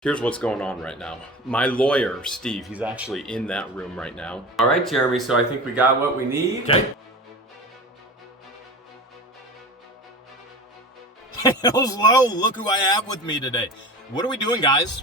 Here's what's going on right now. My lawyer, Steve, he's actually in that room right now. All right, Jeremy, so I think we got what we need. Okay. Hello, look who I have with me today. What are we doing, guys?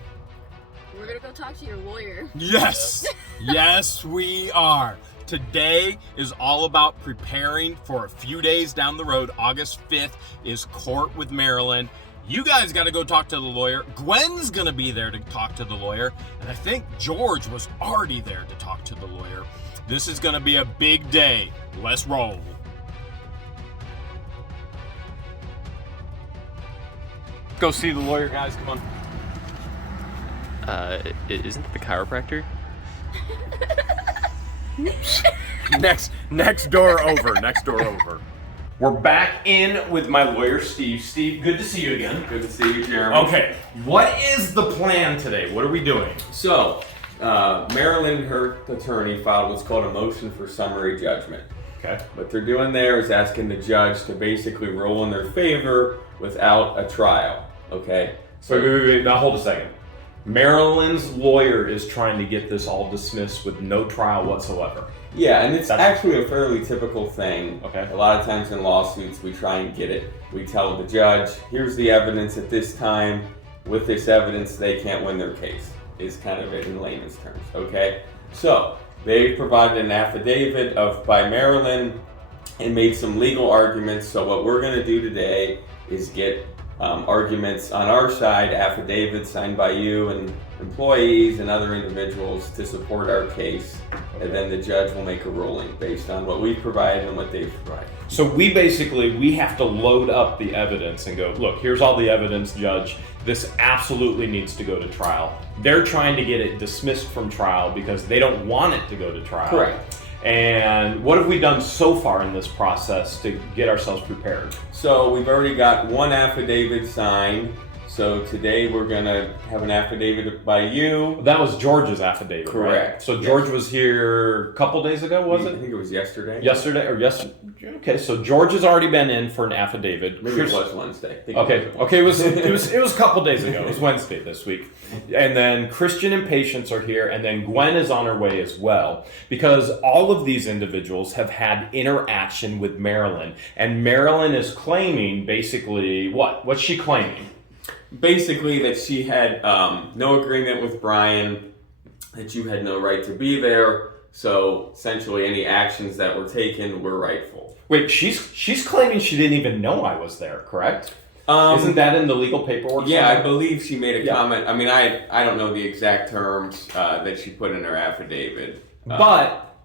We're gonna go talk to your lawyer. Yes, yes we are. Today is all about preparing for a few days down the road. August 5th is court with Marilyn. You guys got to go talk to the lawyer. Gwen's going to be there to talk to the lawyer. And I think George was already there to talk to the lawyer. This is going to be a big day. Let's roll. Go see the lawyer, guys. Come on. Isn't it the chiropractor? Next door over. Next door over. We're back in with my lawyer, Steve. Steve, good to see you again. Good to see you, Jeremy. Okay, what is the plan today? What are we doing? So, Marilyn, her attorney, filed what's called a motion for summary judgment. Okay. What they're doing there is asking the judge to basically rule in their favor without a trial. Okay? So, Wait. Now hold a second. Marilyn's lawyer is trying to get this all dismissed with no trial whatsoever. yeah, and it's actually a fairly typical thing. Okay. A lot of times in lawsuits, we try and get it. We tell the judge, here's the evidence at this time. With this evidence, they can't win their case, is kind of it in layman's terms, okay? So, they provided an affidavit by Marilyn and made some legal arguments. So what we're gonna do today is get arguments on our side, affidavits signed by you and employees and other individuals to support our case, and then the judge will make a ruling based on what we've provided and what they've provided. So we have to load up the evidence and go, look, here's all the evidence, judge. This absolutely needs to go to trial. They're trying to get it dismissed from trial because they don't want it to go to trial. Correct. And what have we done so far in this process to get ourselves prepared? So we've already got one affidavit signed. So today we're gonna have an affidavit by you. That was George's affidavit, Correct. right? So George was here a couple days ago, was I it? think it was yesterday. Yesterday or yesterday? Okay, so George has already been in for an affidavit. Maybe it was Wednesday. I think Okay, it was a couple days ago. It was Wednesday this week. And then Christian and Patience are here, and then Gwen is on her way as well. Because all of these individuals have had interaction with Marilyn. And Marilyn is claiming basically what? What's she claiming? Basically that she had no agreement with Brian, that you had no right to be there. So essentially any actions that were taken were rightful. Wait, she's claiming she didn't even know I was there, correct? Isn't that in the legal paperwork? Yeah, somewhere? I believe she made a comment. I mean, I don't know the exact terms that she put in her affidavit. But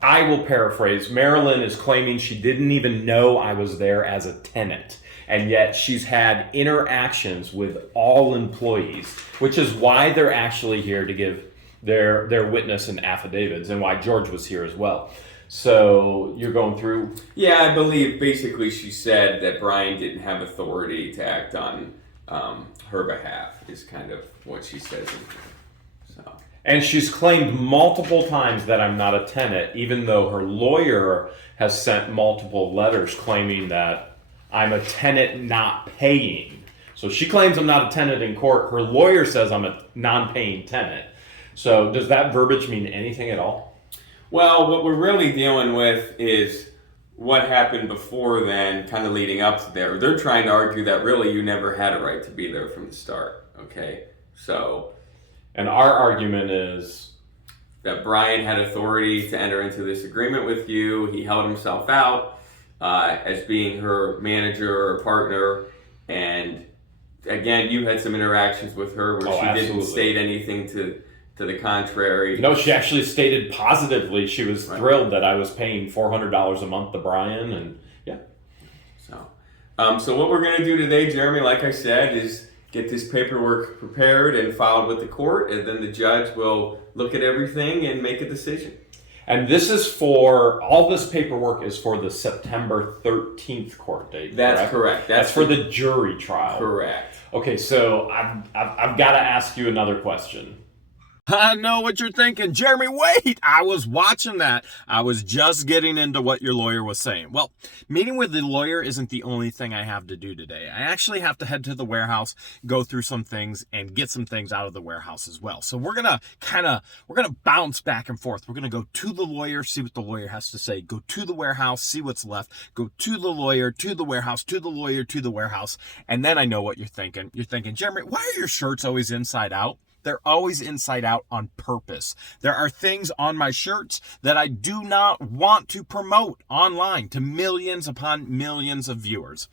I will paraphrase. Marilyn is claiming she didn't even know I was there as a tenant. And yet she's had interactions with all employees, which is why they're actually here to give their witness and affidavits, and why George was here as well. So you're going through? Yeah, I believe basically she said that Brian didn't have authority to act on her behalf, is kind of what she says in here. So. And she's claimed multiple times that I'm not a tenant, even though her lawyer has sent multiple letters claiming that I'm a tenant not paying. So she claims I'm not a tenant in court. Her lawyer says I'm a non-paying tenant. So does that verbiage mean anything at all? Well, what we're really dealing with is what happened before then, kind of leading up to there. They're trying to argue that really you never had a right to be there from the start, okay? So... And our argument is... that Brian had authority to enter into this agreement with you. He held himself out as being her manager or partner, and again, you had some interactions with her where she didn't state anything to the contrary. No, she actually stated positively she was thrilled that I was paying $400 a month to Brian, and yeah. So what we're going to do today, Jeremy, like I said, is get this paperwork prepared and filed with the court, and then the judge will look at everything and make a decision. And this is for, all this paperwork is for the September 13th court date. That's correct. That's for the jury trial. Correct. Okay, so I've got to ask you another question. I know what you're thinking. Jeremy, wait! I was watching that. I was just getting into what your lawyer was saying. Well, meeting with the lawyer isn't the only thing I have to do today. I actually have to head to the warehouse, go through some things, and get some things out of the warehouse as well. So we're gonna bounce back and forth. We're gonna go to the lawyer, see what the lawyer has to say. Go to the warehouse, see what's left. Go to the lawyer, to the warehouse, to the lawyer, to the warehouse. And then I know what you're thinking. You're thinking, Jeremy, why are your shirts always inside out? They're always inside out on purpose. There are things on my shirts that I do not want to promote online to millions upon millions of viewers.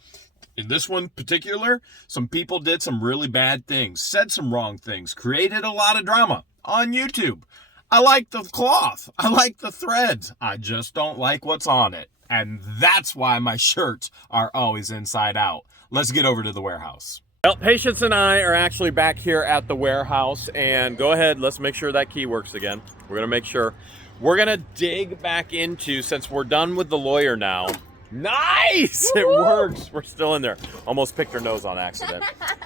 In this one particular, some people did some really bad things, said some wrong things, created a lot of drama on YouTube. I like the cloth. I like the threads. I just don't like what's on it. And that's why my shirts are always inside out. Let's get over to the warehouse. Well, Patience and I are actually back here at the warehouse, and go ahead, let's make sure that key works again. We're gonna make sure. We're gonna dig back into, since we're done with the lawyer now. Nice, it works. We're still in there. Almost picked her nose on accident.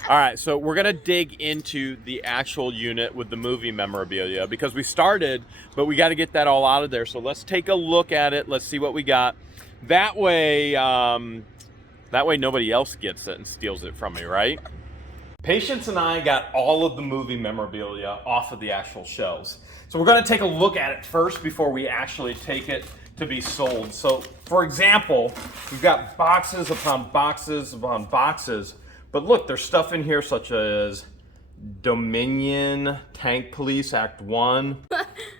All right, so we're gonna dig into the actual unit with the movie memorabilia because we started, but we gotta get that all out of there. So let's take a look at it. Let's see what we got. That way nobody else gets it and steals it from me, right? Patience and I got all of the movie memorabilia off of the actual shelves. So we're gonna take a look at it first before we actually take it to be sold. So for example, we've got boxes upon boxes upon boxes, but look, there's stuff in here such as Dominion, Tank Police, Act 1.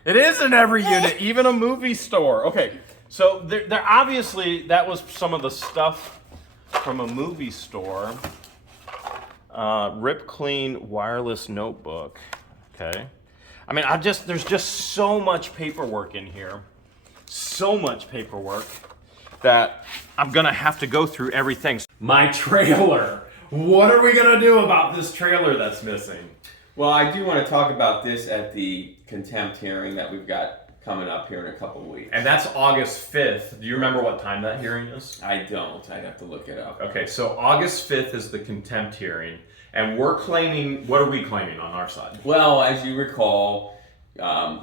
It is in every unit, even a movie store. Okay, so there obviously, that was some of the stuff from a movie store. Rip Clean wireless notebook. Okay. I mean, there's just so much paperwork in here. So much paperwork that I'm gonna have to go through everything. My trailer. What are we gonna do about this trailer that's missing? Well, I do want to talk about this at the contempt hearing that we've got coming up here in a couple of weeks. And that's August 5th. Do you remember what time that hearing is? I don't. I'd have to look it up. Okay, so August 5th is the contempt hearing. And we're claiming, what are we claiming on our side? Well, as you recall,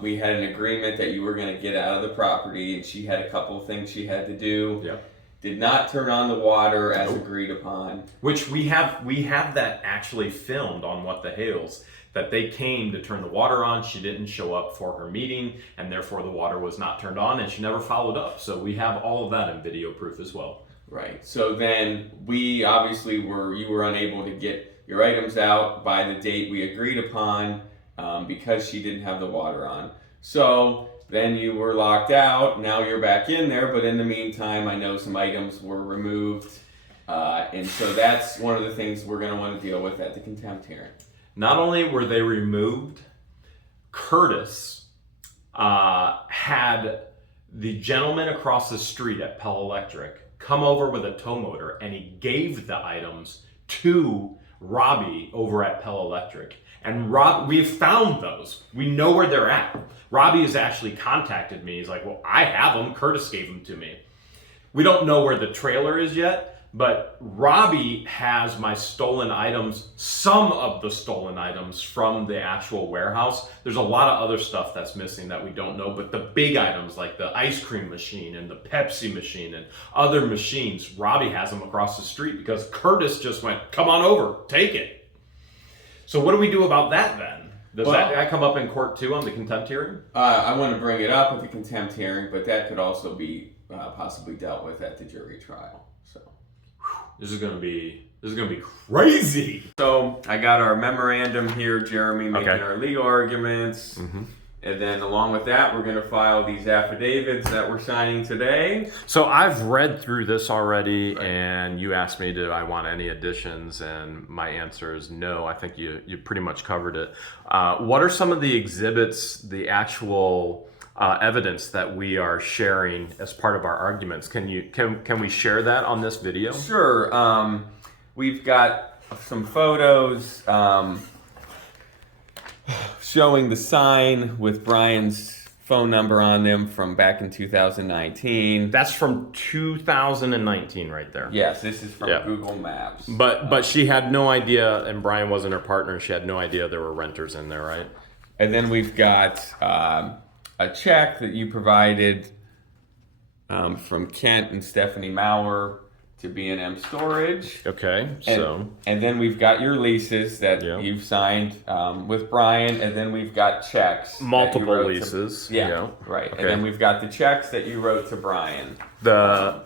we had an agreement that you were going to get out of the property, and she had a couple of things she had to do. Yep. Did not turn on the water as agreed upon. Which we have that actually filmed on What the Hales. That they came to turn the water on, she didn't show up for her meeting, and therefore the water was not turned on, and she never followed up. So we have all of that in video proof as well. Right. So then we obviously you were unable to get your items out by the date we agreed upon because she didn't have the water on. So then you were locked out. Now you're back in there, but in the meantime, I know some items were removed, and so that's one of the things we're going to want to deal with at the contempt hearing. Not only were they removed, Curtis had the gentleman across the street at Pell Electric come over with a tow motor, and he gave the items to Robbie over at Pell Electric. And we've found those. We know where they're at. Robbie has actually contacted me. He's like, well, I have them. Curtis gave them to me. We don't know where the trailer is yet. But Robbie has my stolen items, some of the stolen items from the actual warehouse. There's a lot of other stuff that's missing that we don't know, but the big items like the ice cream machine and the Pepsi machine and other machines, Robbie has them across the street because Curtis just went, come on over, take it. So what do we do about that then? Does that come up in court too on the contempt hearing? I want to bring it up at the contempt hearing, but that could also be possibly dealt with at the jury trial. So. This is gonna be crazy. So I got our memorandum here, Jeremy, making our legal arguments. Mm-hmm. And then along with that, we're gonna file these affidavits that we're signing today. So I've read through this already, and you asked me, do I want any additions? And my answer is no. I think you pretty much covered it. What are some of the exhibits, the actual evidence that we are sharing as part of our arguments? Can we share that on this video? Sure. We've got some photos showing the sign with Brian's phone number on them from back in 2019. That's from 2019 right there. Yes, this is from Google Maps. But she had no idea, and Brian wasn't her partner, she had no idea there were renters in there, right? And then we've got a check that you provided from Kent and Stephanie Maurer to B&M Storage. Okay, And then we've got your leases that Yeah. you've signed with Brian, and then we've got checks. that you multiple wrote leases. Yeah, right. Okay. And then we've got the checks that you wrote to Brian. To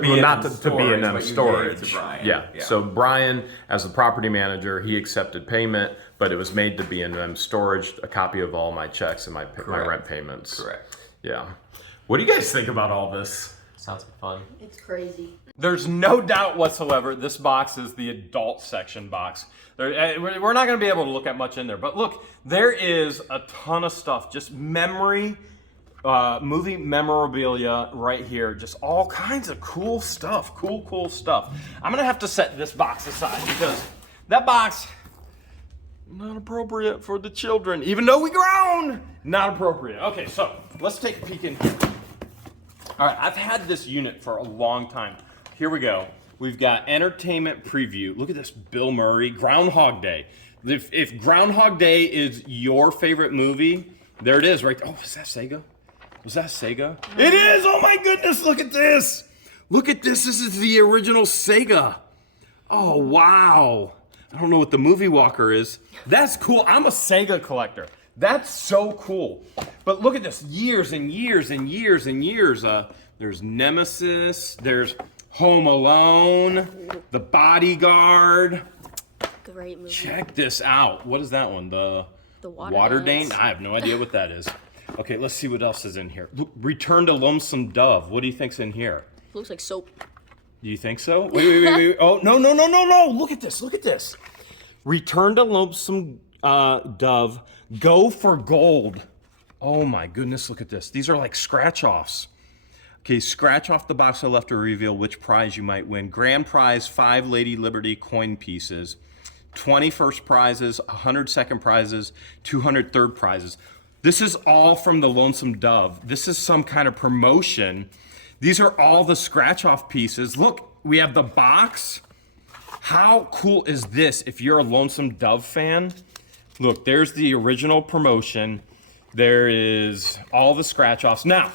B&M not to storage, B&M but you storage. gave to Brian. Yeah. Yeah. So Brian, as the property manager, he accepted payment, but it was made to B&M storage, a copy of all my checks and my rent payments. Correct. Yeah. What do you guys think about all this? Sounds like fun. It's crazy. There's no doubt whatsoever this box is the adult section box. We're not going to be able to look at much in there, but look, there is a ton of stuff, just movie memorabilia right here, just all kinds of cool stuff, cool stuff. I'm going to have to set this box aside because that box, not appropriate for the children, even though we grown, not appropriate. Okay, so let's take a peek in here. All right, I've had this unit for a long time. Here we go. We've got entertainment preview. Look at this, Bill Murray, Groundhog Day. If Groundhog Day is your favorite movie, there it is, right? Oh, was that Sega? Was that Sega? It is! Oh my goodness, look at this! Look at this, this is the original Sega. Oh, wow. I don't know what the movie walker is. That's cool, I'm a Sega collector. That's so cool. But look at this, years and years and years and years. There's Nemesis, there's Home Alone, The Bodyguard. Great movie. Check this out. What is that one? The Water Dane? Dance. I have no idea what that is. Okay, let's see what else is in here. Look, Return to Lonesome Dove. What do you think's in here? Looks like soap. Do you think so? Wait. Oh, no. Look at this. Return to Lonesome Dove. Go for Gold. Oh my goodness, look at this. These are like scratch-offs. Okay, scratch off the box I left to reveal which prize you might win. Grand prize, 5 Lady Liberty coin pieces. 20 first prizes, 100 second prizes, 200 third prizes. This is all from the Lonesome Dove. This is some kind of promotion. These are all the scratch-off pieces. Look, we have the box. How cool is this if you're a Lonesome Dove fan? Look, there's the original promotion. There is all the scratch-offs. Now,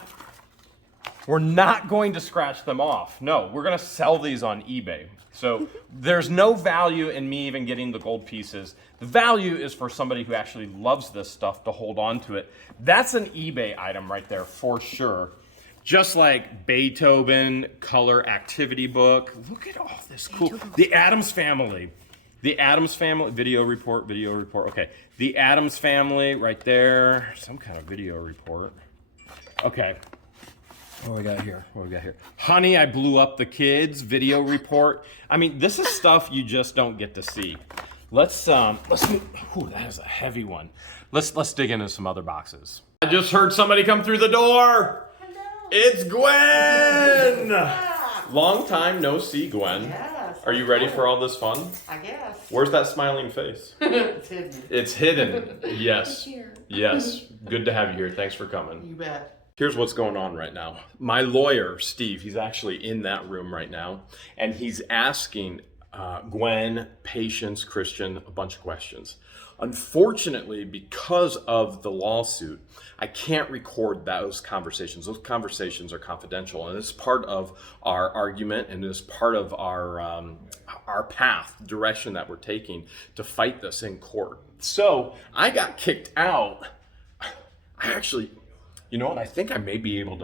we're not going to scratch them off. No, we're gonna sell these on eBay. So there's no value in me even getting the gold pieces. The value is for somebody who actually loves this stuff to hold on to it. That's an eBay item right there for sure. Just like Beethoven color activity book. Look at all this cool. The Addams Family. The Addams Family, video report. Okay, the Addams Family right there. Some kind of video report. Okay. What do we got here? Honey, I Blew Up the Kids video report. I mean, this is stuff you just don't get to see. Let's move. Ooh, that is a heavy one. Let's dig into some other boxes. I just heard somebody come through the door. Hello. It's Gwen. Long time no see, Gwen. Yes. Are you ready for all this fun? I guess. Where's that smiling face? It's hidden. It's hidden. Yes. Here. Yes. Good to have you here. Thanks for coming. You bet. Here's what's going on right now. My lawyer, Steve, he's actually in that room right now, and he's asking Gwen, Patience, Christian, a bunch of questions. Unfortunately, because of the lawsuit, I can't record those conversations. Those conversations are confidential, and it's part of our argument, and it's part of our path, direction that we're taking to fight this in court. So I got kicked out. I actually, you know what? I think I might be able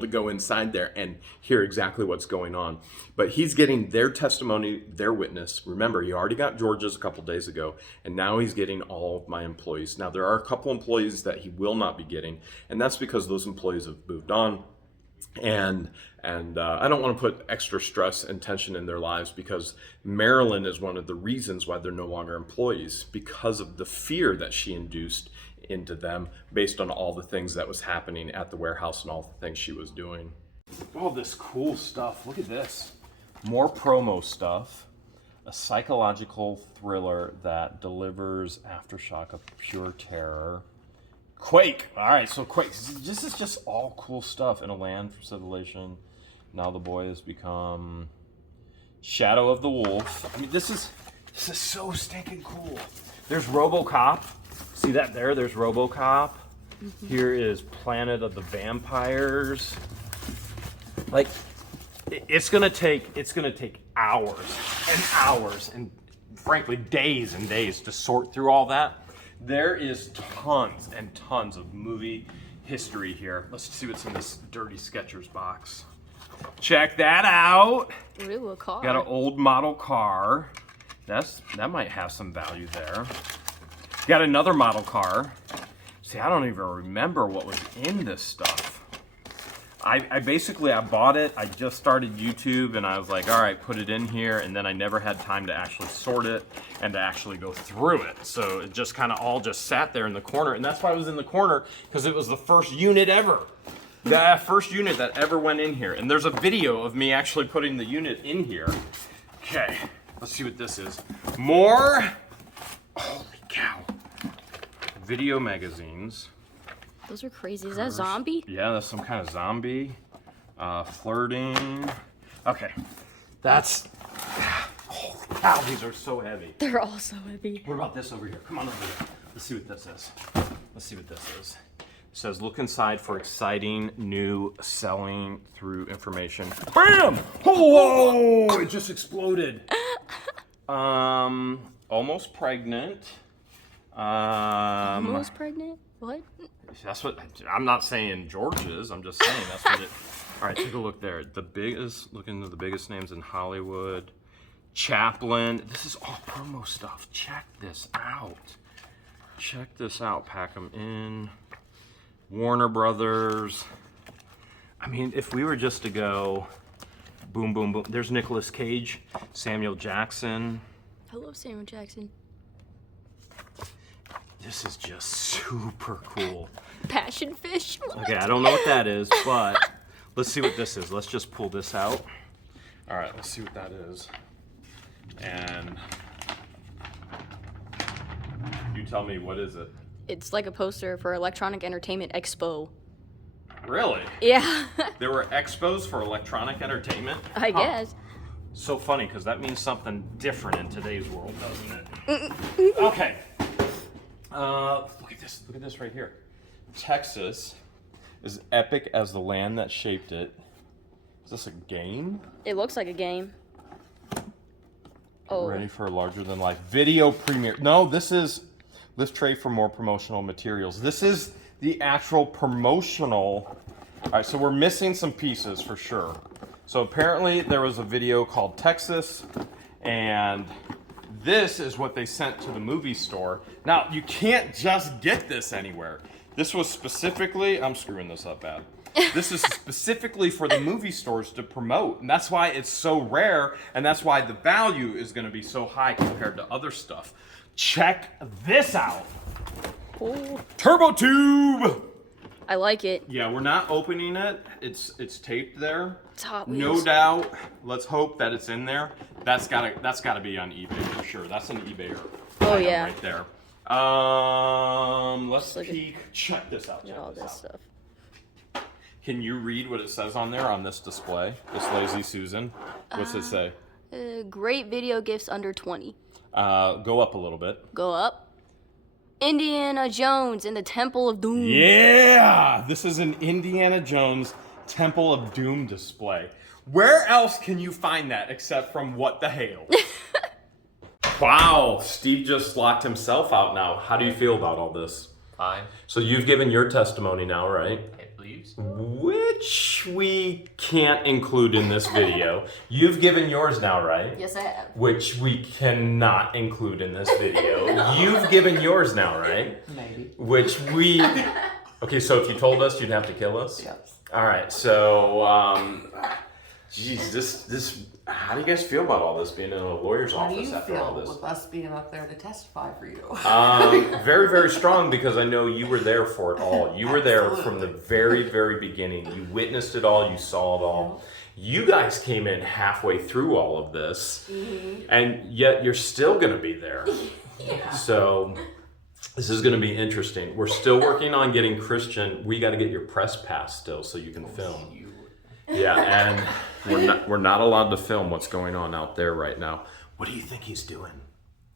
to go inside there and hear exactly what's going on. But he's getting their testimony, their witness. Remember, he already got George's a couple days ago, and now he's getting all of my employees. Now, there are a couple employees that he will not be getting, and that's because those employees have moved on. And I don't want to put extra stress and tension in their lives, because Marilyn is one of the reasons why they're no longer employees, because of the fear that she induced into them based on all the things that was happening at the warehouse and all the things she was doing. All this cool stuff. Look at this. More promo stuff. A psychological thriller that delivers aftershock of pure terror. Quake. All right, so Quake. This is just all cool stuff. In a land for civilization. Now the boy has become Shadow of the Wolf. I mean, this is so stinking cool. There's RoboCop. See that there? There's RoboCop. Here is Planet of the Vampires. Like, it's gonna take hours and hours and frankly days and days to sort through all that. There is tons and tons of movie history here. Let's see what's in this dirty Skechers box. Check that out. Ooh, a car. Got an old model car. That might have some value there. Got another model car. See, I don't even remember what was in this stuff. I basically bought it. I just started YouTube and I was like, all right, put it in here. And then I never had time to actually sort it and to actually go through it. So it just kind of all just sat there in the corner. And that's why it was in the corner, because it was the first unit ever. The first unit that ever went in here. And there's a video of me actually putting the unit in here. Okay, let's see what this is. More, holy cow, video magazines. Those are crazy. Is that zombie? Yeah, that's some kind of zombie. Flirting. Okay, that's, holy cow, these are so heavy. They're all so heavy. What about this over here? Come on over here. Let's see what this is. Let's see what this is. It says, look inside for exciting new selling through information. Bam! Whoa! It just exploded. Almost pregnant. Almost pregnant? What? That's what, I'm not saying George's, I'm just saying that's what it, all right, take a look there. Look into the biggest names in Hollywood. Chaplin, this is all promo stuff. Check this out. Check this out, pack them in. Warner Brothers. I mean, if we were just to go boom, boom, boom. There's Nicolas Cage, Samuel Jackson. I love Samuel Jackson. This is just super cool. Passion fish. Okay, I don't know what that is, but let's see what this is. Let's just pull this out. All right, let's see what that is. And you tell me, what is it? It's like a poster for Electronic Entertainment Expo. Really? Yeah. There were expos for electronic entertainment? I guess. So funny, because that means something different in today's world, doesn't it? Okay. Look at this. Look at this right here. Texas is epic as the land that shaped it. Is this a game? It looks like a game. Oh. Ready for a larger than life video premiere. No, this is lift tray for more promotional materials. This is the actual promotional. All right, so we're missing some pieces for sure. So apparently there was a video called Texas, and this is what they sent to the movie store. Now, you can't just get this anywhere. This was specifically, I'm screwing this up bad. This is specifically for the movie stores to promote, and that's why it's so rare, and that's why the value is gonna be so high compared to other stuff. Check this out. Oh. Turbo tube! I like it. Yeah, we're not opening it. It's taped there. It's Hot No Wheels. doubt. Let's hope that it's in there. That's gotta be on eBay for sure. That's an eBay Oh, item yeah. right there. Let's Look at- peek. Check this out. Look at Check all this this out. stuff. Can you read what it says on there on this display? This Lazy Susan. What's it say? Great video gifts under 20. Go up a little bit. Go up. Indiana Jones in the Temple of Doom. Yeah! This is an Indiana Jones Temple of Doom display. Where else can you find that except from What the Hail? Wow, Steve just locked himself out now. How do you feel about all this? Fine. So you've given your testimony now, right? I believe so. Which we can't include in this video. You've given yours now, right? Yes, I have. Which we cannot include in this video. You've given yours now, right? Maybe. Which we... Okay, so if you told us, you'd have to kill us? Yes. All right, so, geez, this, how do you guys feel about all this, being in a lawyer's How do office you after all feel this? with us being up there to testify for you? Very, very strong, because I know you were there for it all. You were there from the Absolutely. very, very beginning. You witnessed it all. You saw it all. You guys came in halfway through all of this, and yet you're still going to be there. Yeah. So this is going to be interesting. We're still working on getting Christian. We got to get your press pass still so you can film. Yeah, and we're not allowed to film what's going on out there right now. What do you think he's doing?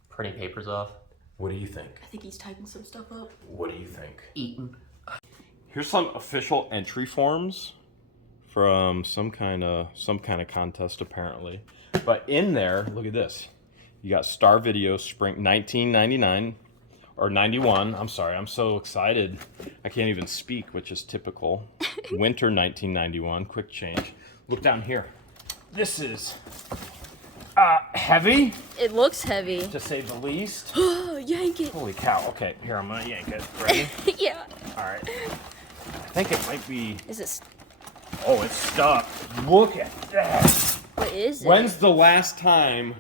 Printing papers off. What do you think? I think he's typing some stuff up. What do you think? Eaten. Here's some official entry forms from some kind of contest apparently. But in there, look at this. You got Star Video Spring 1999 or 91. I'm sorry, I'm so excited. I can't even speak, which is typical. Winter 1991, quick change. Look down here. This is heavy, It looks heavy. to say the least. Yank it. Holy cow. Okay, here, I'm gonna yank it. Ready? Yeah. All right. I think it might be. Is it? Oh, it's stuck. Look at that. What is it? When's the last time?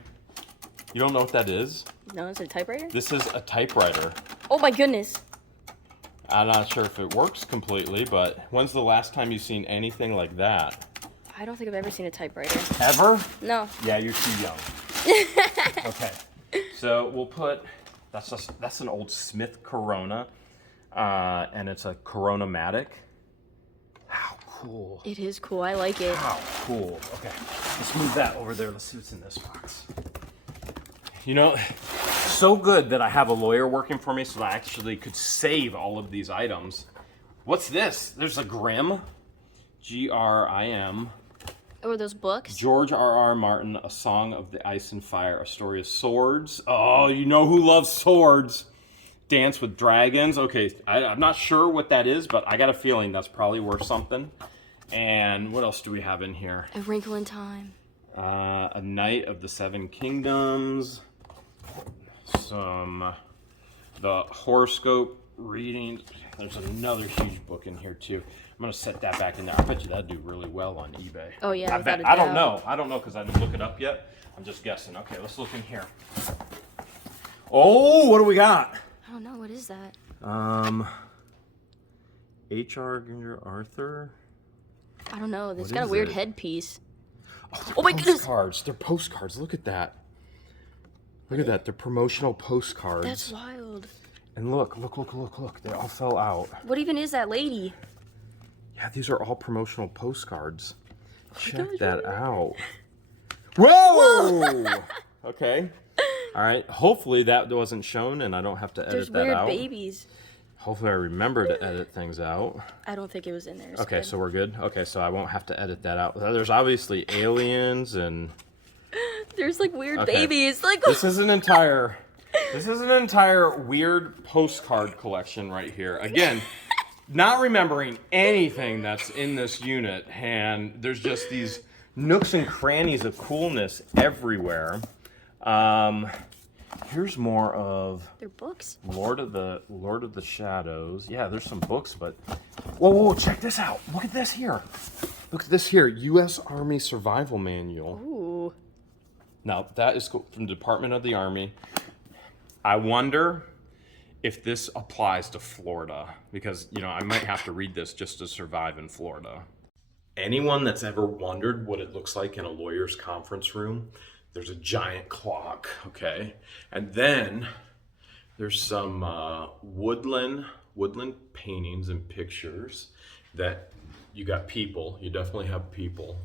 You don't know what that is? No, is it a typewriter? This is a typewriter. Oh my goodness. I'm not sure if it works completely, but when's the last time you've seen anything like that? I don't think I've ever seen a typewriter. Ever? No. Yeah, you're too young. Okay. So we'll put. That's an old Smith Corona, and it's a Corona-matic. How cool. It is cool. I like it. How cool. Okay, let's move that over there. Let's see what's in this box. You know, so good that I have a lawyer working for me so that I actually could save all of these items. What's this? There's a Grimm. Grim. Or those books? George R.R. Martin, A Song of the Ice and Fire, A Story of Swords. Oh, you know who loves swords. Dance with Dragons. Okay, I'm not sure what that is, but I got a feeling that's probably worth something. And what else do we have in here? A Wrinkle in Time. A Knight of the Seven Kingdoms. The horoscope readings. There's another huge book in here too. I'm gonna set that back in there. I bet you that'd do really well on eBay. Oh yeah, I bet. I don't know. I don't know because I didn't look it up yet. I'm just guessing. Okay, let's look in here. Oh, what do we got? I don't know. What is that? H.R. Arthur. I don't know. It's What got a is weird it? headpiece. Oh, Oh my goodness. postcards. They're postcards. Look at that. Look at that. They're promotional postcards. That's wild. And look. They all fell out. What even is that lady? Yeah, these are all promotional postcards. Check gosh, that out. Whoa! Okay. All right. Hopefully that wasn't shown and I don't have to edit There's that weird out. babies. Hopefully I remember to edit things out. I don't think it was in there. It's Okay, good. so we're good. Okay, so I won't have to edit that out. There's obviously aliens and There's like weird Okay. babies. Like this is an entire weird postcard collection right here. Again, not remembering anything that's in this unit, and there's just these nooks and crannies of coolness everywhere. Here's more of they're books. Lord of the Shadows. Yeah, there's some books, but whoa, check this out. Look at this here. Look at this here. U.S. Army Survival Manual. Ooh. Now, that is from the Department of the Army. I wonder if this applies to Florida, because, you know, I might have to read this just to survive in Florida. Anyone that's ever wondered what it looks like in a lawyer's conference room, there's a giant clock, okay? And then there's some woodland paintings and pictures that you got people. You definitely have people.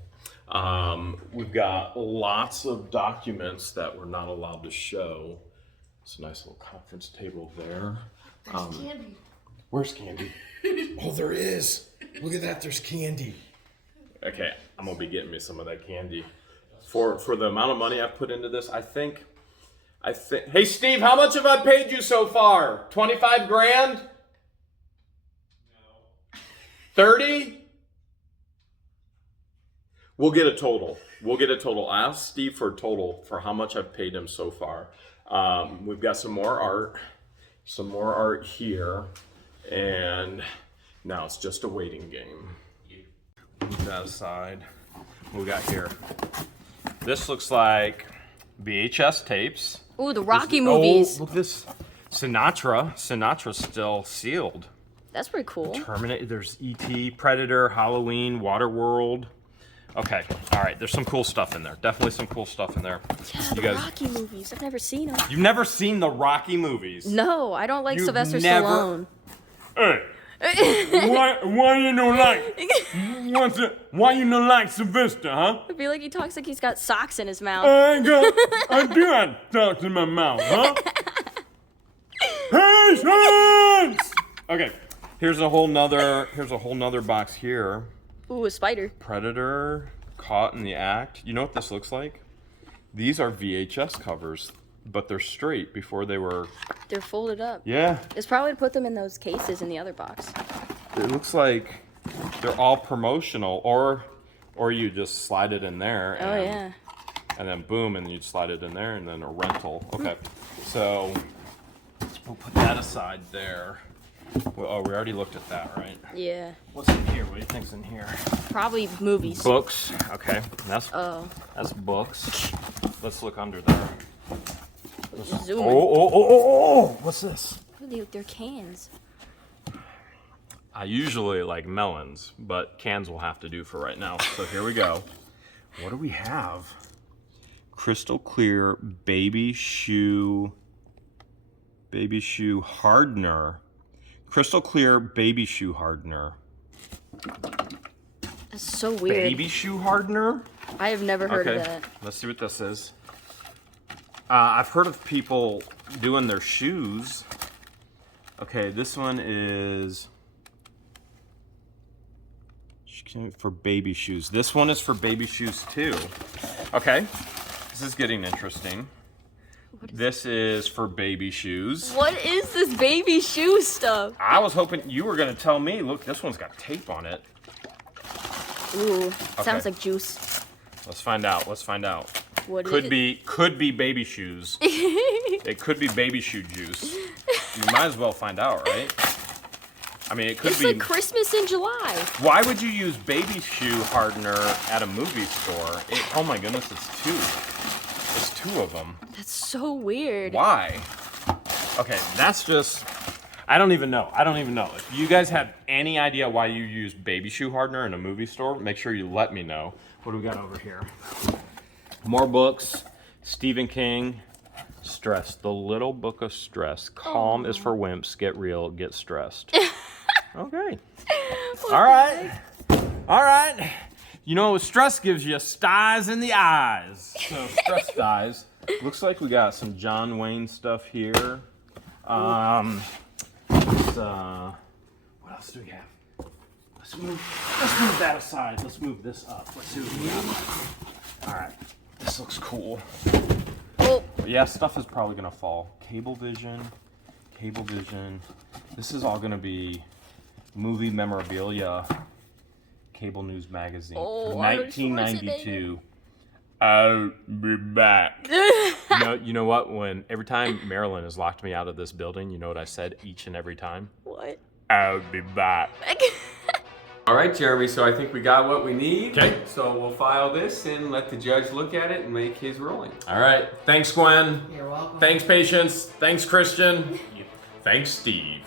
We've got lots of documents that we're not allowed to show. It's a nice little conference table there. There's candy. Where's candy? Oh, there is. Look at that. There's candy. Okay, I'm gonna be getting me some of that candy. For the amount of money I've put into this, I think. Hey, Steve, how much have I paid you so far? 25 grand? No. 30? We'll get a total. I asked Steve for a total for how much I've paid him so far. We've got some more art here, and now it's just a waiting game. Move that aside. What we got here? This looks like VHS tapes. Ooh, the Rocky movies. Oh, look at this. Sinatra's still sealed. That's pretty cool. Terminator. There's E.T., Predator, Halloween, Waterworld. Okay, all right. There's some cool stuff in there. Definitely some cool stuff in there. Yeah, the Rocky movies. I've never seen them. You've never seen the Rocky movies? No, I don't like You've Sylvester never- Stallone. Hey, why you don't like? Why you don't like Sylvester, huh? I feel like he talks like he's got socks in his mouth. I do have socks in my mouth, huh? Okay, here's a whole nother box here. Ooh, a spider. Predator caught in the act. You know what this looks like? These are VHS covers, but they're straight before they were. They're folded up. Yeah. It's probably to put them in those cases in the other box. It looks like they're all promotional, or you just slide it in there. And, Oh yeah. And then boom, and you slide it in there, and then a rental. Okay, so we'll put that aside there. Well, oh, we already looked at that, right? Yeah. What's in here? What do you think's in here? Probably movies. Books. Okay, that's books. Let's look under there. Zoom. Oh! What's this? They're cans. I usually like melons, but cans will have to do for right now. So here we go. What do we have? Crystal clear baby shoe hardener. Crystal clear baby shoe hardener. That's so weird. Baby shoe hardener? I have never heard of that. Let's see what this is. I've heard of people doing their shoes. Okay, this one is for baby shoes. This one is for baby shoes too. Okay, this is getting interesting. This is for baby shoes. What is this baby shoe stuff? I was hoping you were gonna tell me. Look, this one's got tape on it. Ooh, sounds like juice. Let's find out. What Could is be baby shoes. It could be baby shoe juice. You might as well find out, right? I mean, it could It's be. like Christmas in July. Why would you use baby shoe hardener at a movie store? Oh my goodness, it's two. It's two of them. That's so weird. Why? Okay, that's just. I don't even know. If you guys have any idea why you use baby shoe hardener in a movie store, make sure you let me know. What do we got over here? More books. Stephen King. Stress. The Little Book of Stress. Calm is for wimps. Get real. Get stressed. Okay. All right. You know, stress gives you styes in the eyes. So stress styes. Looks like we got some John Wayne stuff here. What else do we have? Let's move that aside. Let's move this up. Let's see what we got. All right. This looks cool. Oh. Yeah, stuff is probably gonna fall. Cablevision. This is all gonna be movie memorabilia. Cable News Magazine. Oh, 1992. I'll be back. You know what? Every time Marilyn has locked me out of this building, you know what I said each and every time? What? I'll be back. All right, Jeremy, so I think we got what we need. Okay. So we'll file this and let the judge look at it and make his ruling. All right. Thanks, Gwen. You're welcome. Thanks, Patience. Thanks, Christian. Thanks, Steve.